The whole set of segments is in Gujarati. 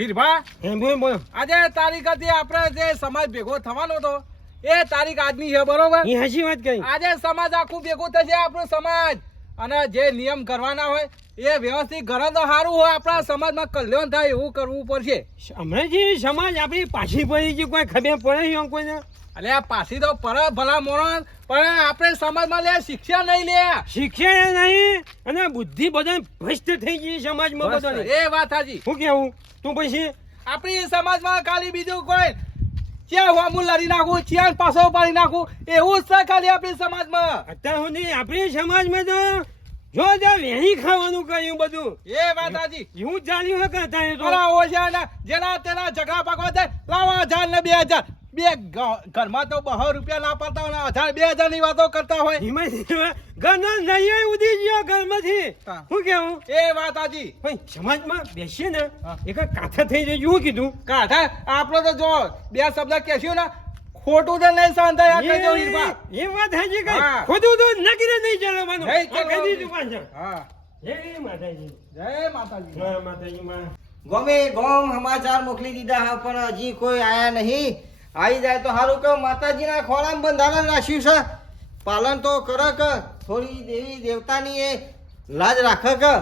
હીરભા બોલો. આજે તારીખ હતી આપણે જે સમાજ ભેગો થવાનો હતો એ તારીખ આજની છે બરોબર. એ હાચી વાત કરી. આજે સમાજ આખું ભેગું થશે આપણો સમાજ અને જે નિયમ કરવાના હોય એ વ્યવસ્થિત કરે તો સારું હોય આપણા સમાજમાં કલ્યાણ થાય એવું કરવું પડશે. હમણાં જે સમાજ આપણી પાછી પડી ગઈ કોઈ ખબર પડે છે કોઈને? અલે આ પાછી તો પર ભલા મોણસ પણ આપણે સમાજમાં લે શિક્ષા નહીં લે શિક્ષણ નહીં અને બુદ્ધિ બધા ભ્રષ્ટ થઈ ગઈ સમાજમાં બધાને. એ વાત સાચી. શું કેવું તું પછી આપણી સમાજમાં ખાલી બીજું કોઈ ક્યાં વામું લડી નાખું ક્યાં પાછો પાડી નાખું એવું જ છે ખાલી આપણી સમાજમાં. અત્યાર સુધી આપણી સમાજમાં તો જો જ્યાં વેહી ખાવાનું કર્યું બધું એ વાત સાચી. એવું ચાલ્યું હે કે અત્યારે તો થોડા ઓછા ને જેના તેના ઝઘડા પાકવા જાય લાવો 1000 ને 2000 બે ઘરમાં તો 200 રૂપિયા ના પાડતા હોય 1000 2000 ની વાતો કરતા હોય. ઘરના નહીં ઉડી ગયો ઘરમાંથી. હા. શું કેવું એ વાત સાચી. ભાઈ સમાજમાં બેસીએ ને એક કાથા થઈ જાય એવું કીધું કાઢા આપણો તો જો બે શબ્દ કહેશું ને ખોટું તો નહીં સહન થાય આ કહી દઉં હીરભા. એ વાત હાજી કઈ હા. ખોટું તો નગીરે નહીં ચાલવાનું. નહીં આ કહી દીધું ચાલવાનું. પાછા. હા જય માતાજી. જય માતાજી. જય માતાજી માં. ગમે ગોમ સમાચાર મોકલી દીધા હા પણ હજી કોઈ આયા નહીં. આવી જાય તો સારું કે માતાજીના ખોળામાં બંધારણ રાખ્યું છે પાલન તો કરે કે થોડી દેવી દેવતાની એ લાજ રાખે કે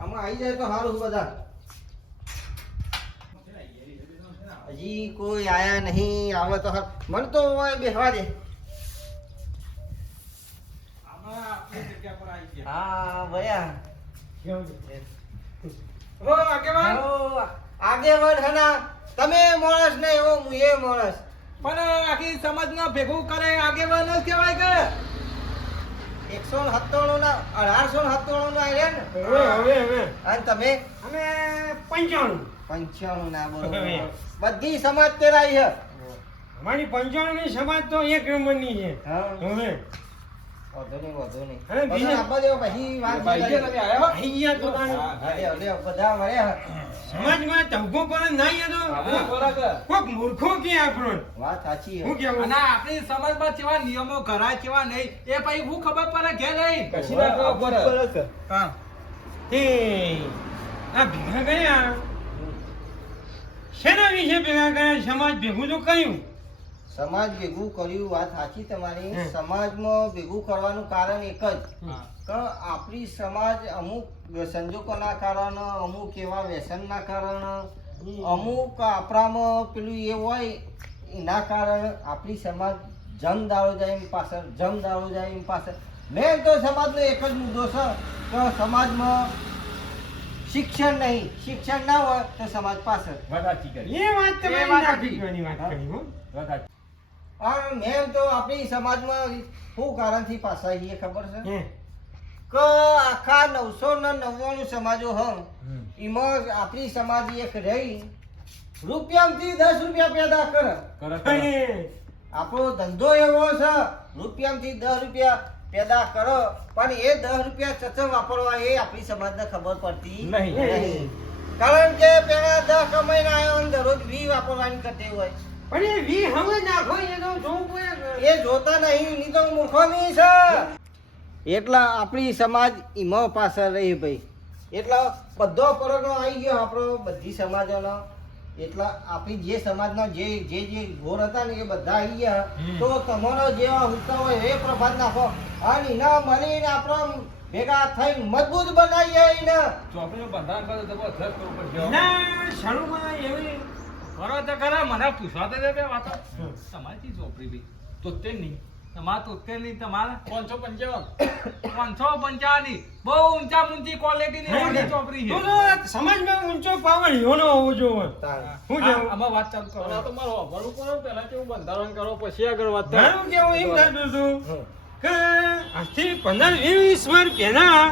આમાં આવી જાય તો સારું બધા. હજી કોઈ આયા નહીં આવે તો સારું. મને તો ઓય બેસવા દે. આમાં આપણી જગ્યા પર આવી ગયા. હા ભયા ઓ આગેવાન. આગેવાન હના તમે માણસ ને એવો હું એ માણસ. પણ આખી સમાજમાં ભેગું કરે આગેવાન જ કહેવાય કે 197 ના 1897 ના આયા ને હવે અને તમે અમે 95 95 ના બરોબર. બધી સમાજ તેરાઈ છે. અમારી 95 ની સમાજ તો એક નંબરની છે. હા હવે વધુ નહીં અરે પછી બીજા- આપવા દેવો પછી વાત ભાઈ જે તમે આયા હો. અહીંયા તો તાણે લે, લે, બધા મળ્યા. સમાજમાં ધંધો કરે નહીં તો આપણે ખોરાક. કોક મૂર્ખો કે આપણો વાત સાચી શું છે. કેવું અને આપણી સમાજમાં કેવા નિયમો કરાય કેવા નહીં એ પછી હું ખબર પડે કે નહીં. કશી ના ખબર પડે. હા તે આ ભેગા ગયા શેના વિશે ભેગા ગયા સમાજ ભેગું તો કર્યું સમાજ ભેગું કર્યું વાત સાચી તમારી. હમ. સમાજમાં ભેગું કરવાનું કારણ એક જ હા. કે આપણી સમાજ અમુક સંજોગોના કારણે અમુક એવા વ્યસનના કારણે અમુક આપણામાં પેલું એ હોય એના કારણે આપણી સમાજ જમ દાળો જાય એમ પાછળ જમ દાળો જાય એમ પાછળ. મેન તો સમાજનો એક જ મુદ્દો છે કે સમાજમાં શિક્ષણ નહીં. શિક્ષણ ના હોય તો સમાજ પાછળ. એ વાત તમે એ વાત નાખી હતી. ગયોની વાત કરી હો. અને મેન તો આપણી સમાજમાં શું કારણથી પાછા છીએ ખબર છે હે. કે આખા 999 સમાજો હ એમાં આપણી સમાજ એક રહી રૂપિયામાંથી 10 રૂપિયા પેદા કરે. હે. આપણો ધંધો એવો છે રૂપિયામાંથી 10 રૂપિયા પેદા કરો પણ એ 10 રૂપિયા ચચમ વાપરવા એ આપણી સમાજને ખબર પડતી નહીં. કારણ કે પેલા 10 કમાઈને આવ્યો અને દરરોજ 20 વાપરવાની કરતી હોય. પણ એ વી હવે નાખો એ તો જોવું પડે. એ જોતા નહીં એની તો મૂર્ખોની છે. એટલા આપણી સમાજ ઈમો પાછળ રહી ભાઈ. એટલા બધો પરગણો આવી ગયો આપણો બધી સમાજોનો. એટલા આપણી જે સમાજના જે જે જે ઘોર હતા ને એ બધા આવી ગયા. તો તમારો જેવા હુંતા હોય એ પ્રભાત નાખો અને એના મળીને આપણે ભેગા થઈને મજબૂત બનાવીએ એને. ચોપડીનું બંધારણ કરે તો જબરદસ્ત કરવું પડશે. ના શરૂમાં એવી કરો તો ખરા મને પૂછવા તો દે બે વાતો. તમારી ચોપડી બી તોતેર નહીં તમારે તોતેર નહીં તમારે 555 ની બહુ ઊંચા ઊંચી ક્વોલિટીની ઓલી ચોપડી તો છે. તો સમાજમાં ઊંચો પાવર યોનો હોવો જોઈએ. શું હા, કેવું આમાં વાત ચાલુ કરો. મારું કેવું એમ થતું હતું કે આજથી 15-20 વર્ષ પહેલા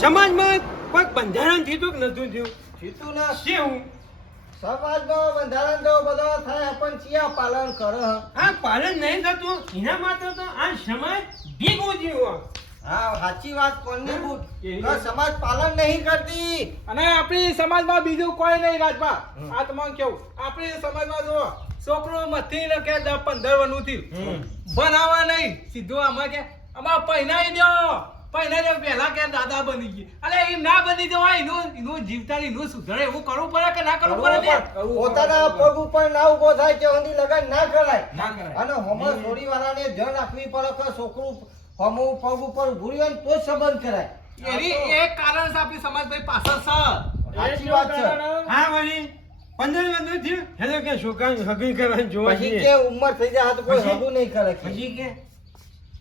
સમાજમાં કોઈક બંધારણ થયું કે નતું થયું જીતું ના કેવું સમાજનો બંધારણ તો બધો થાય પણ ચિયા પાલન કરે. આ પાલન નહીં થતું એના માટે તો આ સમાજ ભેગો થયો. હા સાચી વાત કોની બુટ કે સમાજ પાલન નહીં કરતી. અને આપણી સમાજમાં બીજું કોઈ નહીં રાજભા. આ તમારે કેવું આપણી સમાજમાં જો છોકરો મથી ને કે 10-15 વર્ષનું થયું બનાવવા નહીં સીધું આમાં કે અમાર પહેરાઈ દો પણ એને પહેલા કે દાદા બની ગઈ અલે એમ ના બની જવાય એનું જીવતા એનું સુધરે એવું કરવું પડે કે ના કરવું પડે ને પોતાના પગ ઉપર ના ઉભો થાય ત્યાં સુધી લગન ના કરાય ના કરાય. અને હોમર છોડી વાળાને ધ્યાન રાખવી પડે કે છોકરું હમું પગ ઉપર ઉભું રહ્યું ને તો જ સંબંધ કરાય. એવી એક કારણ છે આપણી સમાજ ભાઈ પાછળ છે સાચી વાત છે. હા વળી 15 વર્ષ થયું હેલો કે છોકરાને હગી કરવાની જોવા પછી જઈએ. કે ઉંમર થઈ જાય તો કોઈ પછી? હગું નહીં કરે કે. પછી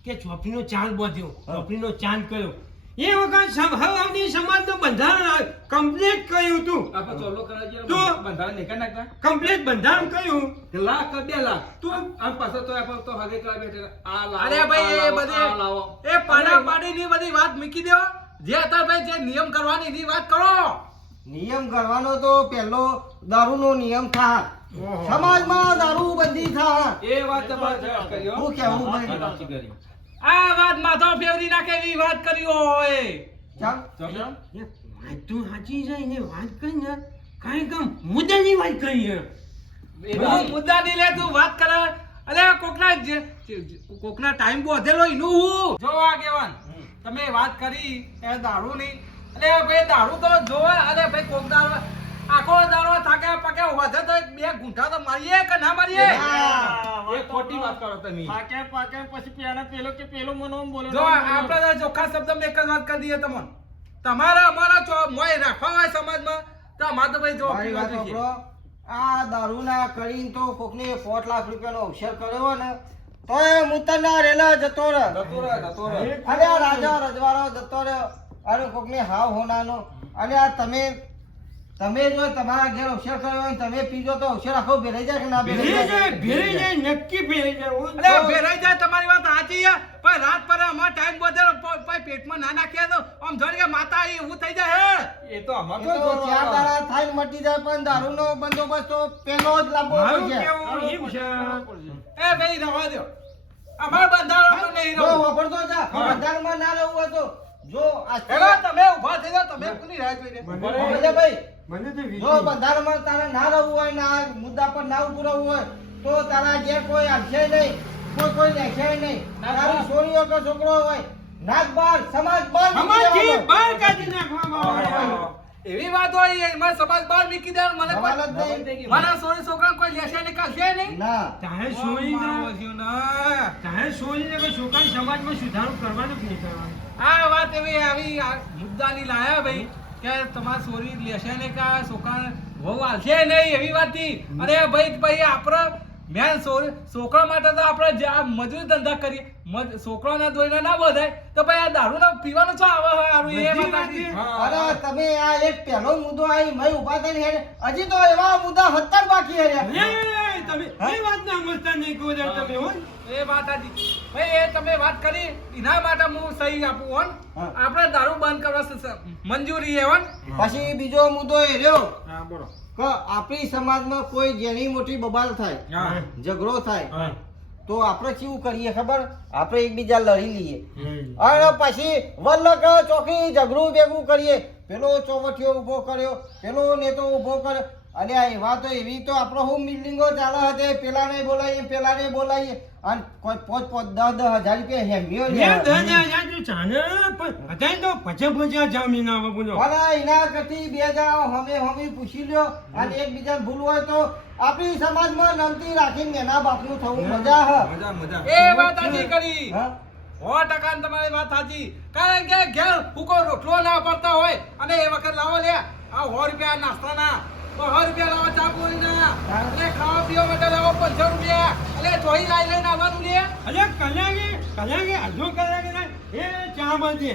કે ચોપડીનો ચાંદ બાંધ્યો ચોપડીનો ચાંદ કર્યો એ વખત હવાની સમાજનો બંધારણ કમ્પ્લીટ કર્યું હતું આપણે ચોલો કરાવી તો? બંધારણ નીકળ નાખતા કમ્પ્લીટ બંધારણ કર્યું લાખ કે 2 લાખ તો આમ પાછો તો આપણે તો હગે કરાવી બેઠેલા. આ લાવો, અરે ભાઈ, આ એ લાવો, બધી- આ લાવો. એ પાડાપાડીની બધી વાત મૂકી દો જે હતા ભાઈ જે નિયમ કરવાની એની વાત કરો નિયમ કરવાનો તો પહેલો દારૂનો નિયમ થા સમાજમાં દારૂ બંધી થા. એ વાત જબરજસ્ત કરી હો. હું કેવું ભાઈ? આ વાત માથો ફેરવી નાખે એવી વાત કરી હોય ચાલ. વાત તો સાચી છે એને વાત કરી ને કાંઈ કામ મુદ્દાની વાત કરી છે. હું મુદ્દા ની લે તું વાત કરે અલે કોકના ટાઈમ બોધેલો એનું હું જો આગેવાન તમે વાત કરી એ દારૂ ની અલે ભાઈ દારૂ તો જોવા અલે ભાઈ કોક દારૂ આખો દારૂ થાકે પકે વધે તો 2 ગુંઠા તો મારીએ કે ના મારીએ એ ખોટી વાત કરો તમે જો આપણે તો ચોખ્ખા શબ્દમાં એક જ વાત કરી દઈએ તમને તમારા અમારા મોય રાખવા હોય સમાજમાં તો અમારે તો ભાઈ જો મારી વાત સાંભળો. આ દારૂના કરીને તો કોકને 4 લાખ રૂપિયાનો અવસર કર્યો ને તો એ મુતરના રેલા જતો રહે. જતો રહે. અને આ રાજા રજવાડો જતો રહ્યો અને કોકને હાવ હોનાનો અને આ તમે જો તમારા ઘેર અવસર કર્યો હોય ને તમે પીજો તો અવસર આખો ભેરાઈ જાય કે ના ભેરાઈ જાય નક્કી ભેરાઈ જાય. અરે ભેરાઈ જાય તમારી વાત સાચી છે પણ રાત પર અમાર ટાઈમ બધેલો ભાઈ પેટમાં ના નાખ્યા તો આમ જોડે કે માતા એ હું થઈ જાય હે એ તો અમાર એ તો 4 દાડા થાય ને મટી જાય પણ દારૂનો બંદોબસ્ત તો પહેલો જ લાવવો મારું પડશે. કેવું એમ છે એ ભાઈ રવા દો અમાર બંધારણ તો નહીં જો રહો વાપરતો જા બંધારણમાં ના રહેવું હોય તો જો આ હેલો તમે ઊભા થઈ જાઓ તમે કોની રાહ જોઈ રહ્યા? સમજ્યા ભાઈ? મને તો જો વિધિ- બંધારણમાં તારે ના રહેવું હોય ને આ મુદ્દા પર ના ઉભું રહેવું હોય તો તારા ઘેર કોઈ આવશે નહીં કોઈ લેશે નહીં. તારી છોરીઓ કે છોકરો હોય નાક બાર સમાજ બાર મૂકી સમાજથી દેવાનો. બહાર કાઢી નાખવામાં આવે. એવી વાત હોય એમાં સમાજ બહાર મૂકી દેવાનું મને સવાલ જ કોઈ નહીં. મારા સોરી છોકરા કોઈ લેશે નહીં કાઢશે નહીં ના તારે છોડીને ના તારે છોડીને કોઈ છોકરાને સમાજમાં સુધારો કરવાનો જ નહીં કરવાનો. આ વાત એવી આવી આ મુદ્દાની લાયા ભાઈ કે તમારે સોરી લેશે ને કે આ છોકરા વહુ આલશે નહીં એવી વાત થી અરે ભાઈ આપણે મેં છોકરા માટે તો આપણે જે આ મજૂરી ધંધા કરીએ છોકરાના દોયના ના બધાય તો ભાઈ આ દારૂ ના પીવાનું શું આવે હવે હારું એ બધી વાત સાચી. વાત અરે તમે આ એક પહેલો મુદ્દો આવી મય ઉભા થઈને હેડે. હજી તો એવા મુદ્દા 17 બાકી રહ્યા. એ તમે એ વાતના સમજતા નહીં કોઈ દર તમે હો. એ વાત સાચી ભાઈ એ તમે વાત કરી એના માટે હું સહી આપું હોન હા. આપણે દારૂ બંધ કરવા મંજૂરી છે હોન પછી બીજો મુદ્દો એ રહ્યો હા બોલો કે આપણી સમાજમાં કોઈ જેની મોટી બબાલ થાય હા ઝઘડો થાય હા. તો આપણે કેવું કરીએ ખબર આપણે એકબીજા લડી લઈએ હમ. અને પછી વલ્લક ચોકી ઝઘડું ભેગું કરીએ પેલો ચોવઠિયો ઊભો કર્યો પેલો નેતો ઊભો કર્યો અને આ એવા તો એવી તો આપણો હું મિટિંગો ચાલે હતી પેલાને બોલાવીએ અને કોઈ 5-10 હજાર રૂપિયા હેમ્યો લે. એ દાદા જાજુ ચાને પણ અત્યારે તો પચા જામીન આવે બોલો. ભલે એના કરતી 2 જણા હમે પૂછી લ્યો અને એકબીજાને ભૂલ હોય તો આપણી સમાજમાં નમતી રાખીને એના બાપનું થવું મજા હ. મજા એ વાત સાચી કરી હા? 100% ની તમારી વાત સાચી કારણ કે ઘેર ભૂકો રોટલો ના પડતા હોય અને એ વખત લાવો લે આ 100 રૂપિયા નાસ્તાના 100 રૂપિયા લાવો ચા પોણીના અને ખાવા પીવા માટે લાવો 500 રૂપિયા એટલે ચોઈ લઈને આવવાનું લે અરે કલાકે અડધો કલાકે ના એ ચા બધે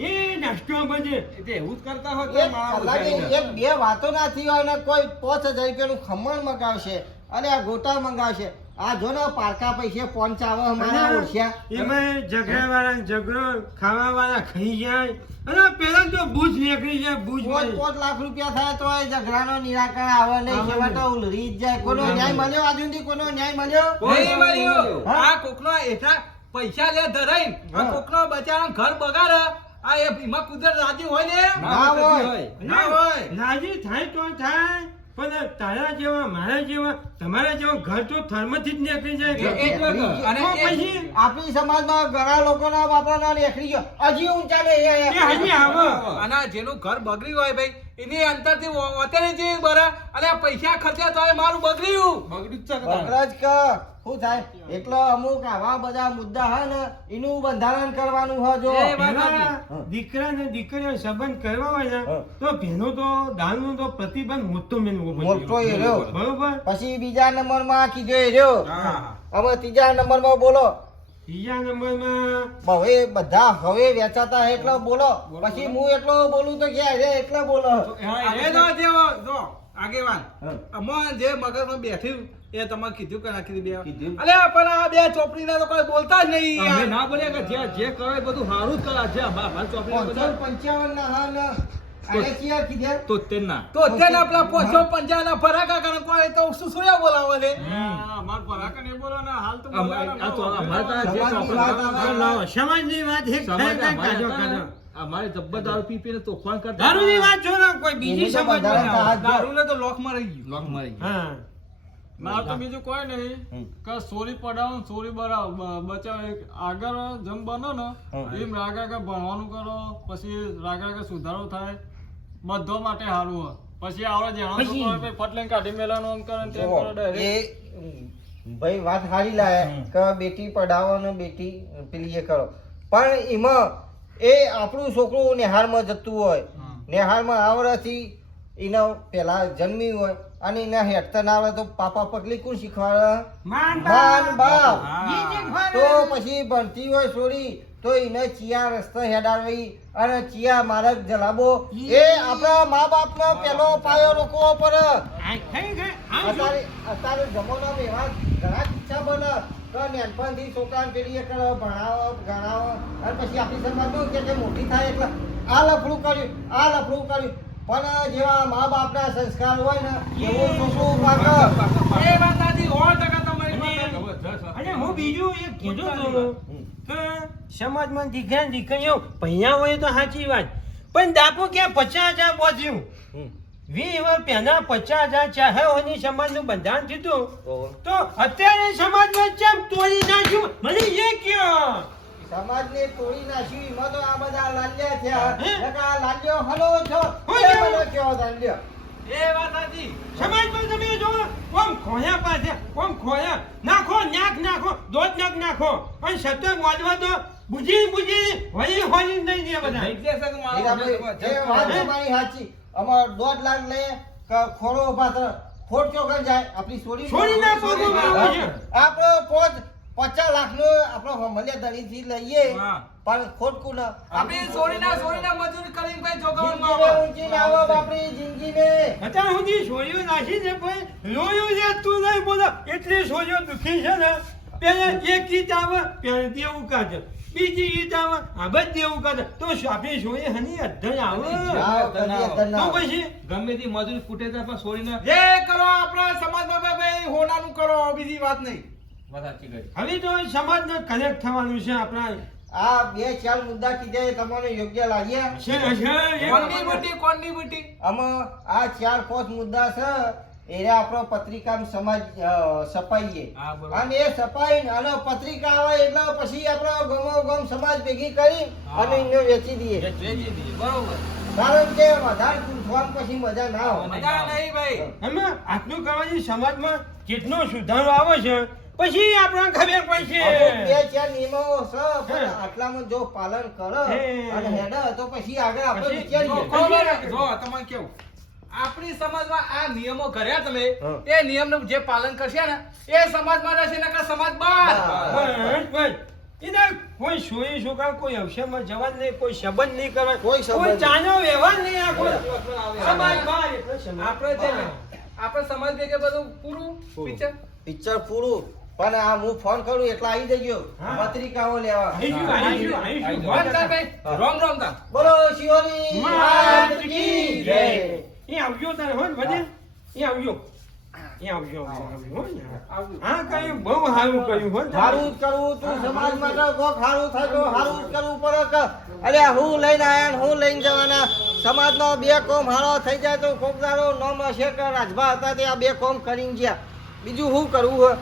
એ નાસ્તો બધે એવું જ કરતા હોય એક કલાકે એક બે વાતો ના થઈ હોય ને કોઈ 5000 રૂપિયાનું ખમણ મંગાવશે અને આ ગોટા મંગાવશે આ જો ને પારકા પૈસે પોન ચાવે અમારા ઓળખ્યા એમાં ઝઘડાવાળા ઝઘડો ખાવાવાળા ખાઈ જાય અને પેલા તો બૂજ નીકળી જાય બૂજ 5 લાખ રૂપિયા થાય તો એ ઝઘડાનો નિરાકરણ આવે નહીં સેવા તો ઉલરી જ જાય કોનો ન્યાય મળ્યો આજ સુધી કોનો ન્યાય મળ્યો નહીં મળ્યું હા? આ કોકનો એઠા પૈસા લે ધરાઈને આ હા. કોકનો બચારાનો ઘર બગાડે આ એમાં કુદરત રાજી હોય ને ના હોય. ના હોય રાજી થાય તો થાય પણ તારા જેવા મારા જેવા તમારા જેવા ઘર તો થર્મથી જ નીકળી જાય એટલે જ. અને તો એ- પછી આપણી સમાજમાં ઘણા લોકોના બાપાના નીકળી ગયો હજી ઊંચા ને એ હજી આવે અને જેનું ઘર બગડ્યું હોય ભાઈ એની અંતરથી અત્યારે જે બરા અને પૈસા ખર્ચ્યા તો મારું બગડ્યું બકરાજ કે શું થાય એટલે અમુક આવા બધા મુદ્દા હે ને એનું બંધારણ કરવાનું હોય જો એ વાત પેલા દીકરા ને દીકરીઓ સંબંધ કરવા હોય ને તો ભેનો તો દાનનો તો પ્રતિબંધ મોટો મેળવો પડે. મોટો એ રહ્યો. બરોબર પછી બીજા નંબરમાં કીધો એ રહ્યો હા. હવે ત્રીજા નંબરમાં બોલો ત્રીજા નંબરમાં હવે બધા હવે વેચાતા હે એટલે બોલો પછી હું એટલો બોલું તો ક્યાં રે એટલે બોલો એ જો જો આગેવાન આમાં જે મગજમાં બેઠ્યું એ તમારે કીધું કે ના કીધું કીધું. બે અલે પણ આ બે ચોપડીના તો કોઈ બોલતા જ નહીં અમે યાર. ના બોલ્યા કે જે કરે એ બધું સારું જ કરે છે અમારા ચોપડી 555 ના હા ને આને ક્યાં કીધા તો તેના તો તેના પેલા 555 ના ફરાકા કારણ કોઈ તો શું શું બોલાવે છે અમાર પરાકા નહીં બોલો ને હાલ તો અમારે આ તો અમારે ત્યાં જે સમાજની ચોપડી વાત આવે. લાવો, સમાજની વાત એક સમાજ થાય અમારે કાઢો, હતા ને, કાઢો. અમારે જબ્બર દારૂ પી પીને તોફાન કરતા દારૂની વાત છો ને કોઈ બીજી એની તો સમાજ બંધારણ બનાવો. થાય. દારૂને તો લોકમાં રહી ગયું લોક મારી ગયો. હા ના તો બીજું કોઈ નહીં કે સોરી પડાવો ને સોરી બચાવો એક આગળ જેમ બનો ને એમ રાગા ભણવાનું કરો પછી રાગા સુધારો થાય બધો માટે સારું હોય પછી આવડે જેણા પછી? છોકરો હોય પછી ફટલે કાઢી મેલાનું આમ કરે ને તેમ કરે direct. એ ભાઈ વાત સારી લાયા કે બેટી પઢાવો ને બેટી પેલી એ કરો પણ એમાં એ આપણું છોકરું નિહાળમાં જતું હોય નિહાળમાં આવડેથી એનો પેલા જન્મી હોય અને એના હેઠતા ના આવે તો પાપા પગલી કોણ શીખવાડે માન માન બાપ ઈ શીખવાડે. તો પછી ભણતી હોય છોડી તો એને ચિયા રસ્તે હેડાડવી અને ચિયા માર્ગ જલાબો એ આપણા મા બાપનો પેલો પાયો રોકવો પડે આ થઈ ગઈ. આમ જો. અત્યારે જમાનામાં એવા ઘણા કિસ્સા બને તો નાનપણથી છોકરાને પેલી એ કરો ભણાવો ગણાવો અને પછી આપણી સમાજમાં કે મોટી થાય એટલે આ લફડું કર્યું આ લફડું કર્યું પણ જેવા મા બાપના સંસ્કાર હોય ને એવું છોકરું પાકે એ વાત સાચી 100% તમારી વાત સાચી. જબરજસ્ત. અને હું બીજું એક કીધું તું કે સમાજમાં દીકરા ને દીકરીઓ ભણ્યા હોય તો સાચી વાત પણ દાપો ક્યાં 50,000 પહોંચ્યું 20 વર્ષ પહેલા 50,000 ચાહે સમાજનું બંધારણ થયું તો અત્યારે સમાજમાં કેમ તોડી નાખ્યું મને એ કયો સમાજને તોડી નાખ્યું એમાં તો આ બધા લાલ્યા થયા હે? નકર આ લાલ્યો હલો છો હું એ કેવું? મને કયો લાલ્યો એ વાત સાચી. સમાજમાં તમે જો કોમ ખોયા પાસે કોમ ખોયા નાખો નાખો દોધ નાખો પણ સતત વાજવા તો બુજી હોઈ નહીં દે બધા થઈ જશે કે મારો એ આપણે એ વાત તમારી સાચી અમાર 2 લાખ લે કે ખોડો ઉભા થયો ખોટ ચોકન જાય આપણી છોડી ના પગમાં આવે છે. આપણે 50 લાખનો આપણો હમલિયા દણીથી લઈએ હા. પણ ખોટ કોને આપણી સોરીના મજૂરી કરીને ભાઈ જોગવાનું જિંદગીને આવે. ઊંચી લાવો આપણી જિંદગીને અત્યાર સુધી છોડીઓ નાખી છે ભાઈ રોયું છે તું નહીં બોલો એટલી છોડીઓ દુખી છે ને પેલા એક ઈદ આવે પેલા દેવું કાઢે બીજી ઈદ આવે આ બધ દેવું કાઢે તો આપણી છોડી હની અધ્ધર આવે હા, કદી અધર ના તો આવે. પછી ગમે તે મજૂરી ફૂટે છે પણ છોડીને જે કરો આપણા સમાજમાં ભાઈ હોનાનું કરો બીજી વાત નહીં. વાત સાચી કરી. હવે તો સમાજને કનેક્ટ થવાનું છે આપણા આ 2-4 મુદ્દા કીધા એ તમને યોગ્ય લાગ્યા કોણની બુટી આમાં આ 4-5 મુદ્દા છે એને આપણો પત્રિકામાં સમાજ છપાઈએ હા, બરોબર. અને એ છપાઈ અને પત્રિકા આવે એટલે પછી આપણો ગમો ગમ સમાજ ભેગી કરી અને એને વેચી દઈએ બરોબર. કારણ કે વધારે પૂછવાનું પછી મજા ના આવે મજા નહીં ભાઈ. એમાં આટલું કરવાથી સમાજમાં કેટલો સુધારો આવે છે પછી આપણને ખબર પડશે અમુક 2-4 નિયમો છે પણ હે. આટલામાં જો પાલન કરે હે. અને હેડે તો પછી આગળ આપણે પછી વિચારીએ જો, ખબર જો તમારે કેવું આપણી સમાજમાં આ નિયમો કર્યા તમે હા. એ નિયમનું જે પાલન કરશે ને એ સમાજમાં રહેશે નકર સમાજ બહાર. હા. બસ. એના કોઈ સોય છોકરા કોઈ અવસરમાં જવા નહીં કોઈ સંબંધ નહીં કરવા કોઈ સંબંધ કોઈ નહીં. ચાનો વ્યવહાર નહીં આ કોઈ સમાજ બહાર એટલે સમાજ. આપણે છે ને આપણે સમાજ ભેગે બધું પૂરું પિક્ચર પિક્ચર પૂરું પણ આ હું ફોન કરું એટલે આવી જજો હા. પત્રિકાઓ લેવા આવીશું. ભાઈ રોમ રોમ તા બોલો શિવની માત કી જય. એ આવજો તારે હો ને ભજન એ આવજો હો ને. હા કયું બહુ સારું કર્યું હો ને. સારું જ કરવું તું સમાજ માટે કોક સારું થાય તો સારું જ કરવું પડે કે અરે હું લઈને આયા ને હું લઈને જવાના સમાજનો બે કોમ હારો થઈ જાય તો કોક દાડો નામ હશે કે રાજભા હતા તે આ બે કોમ કરીને ગયા બીજું શું કરવું હોય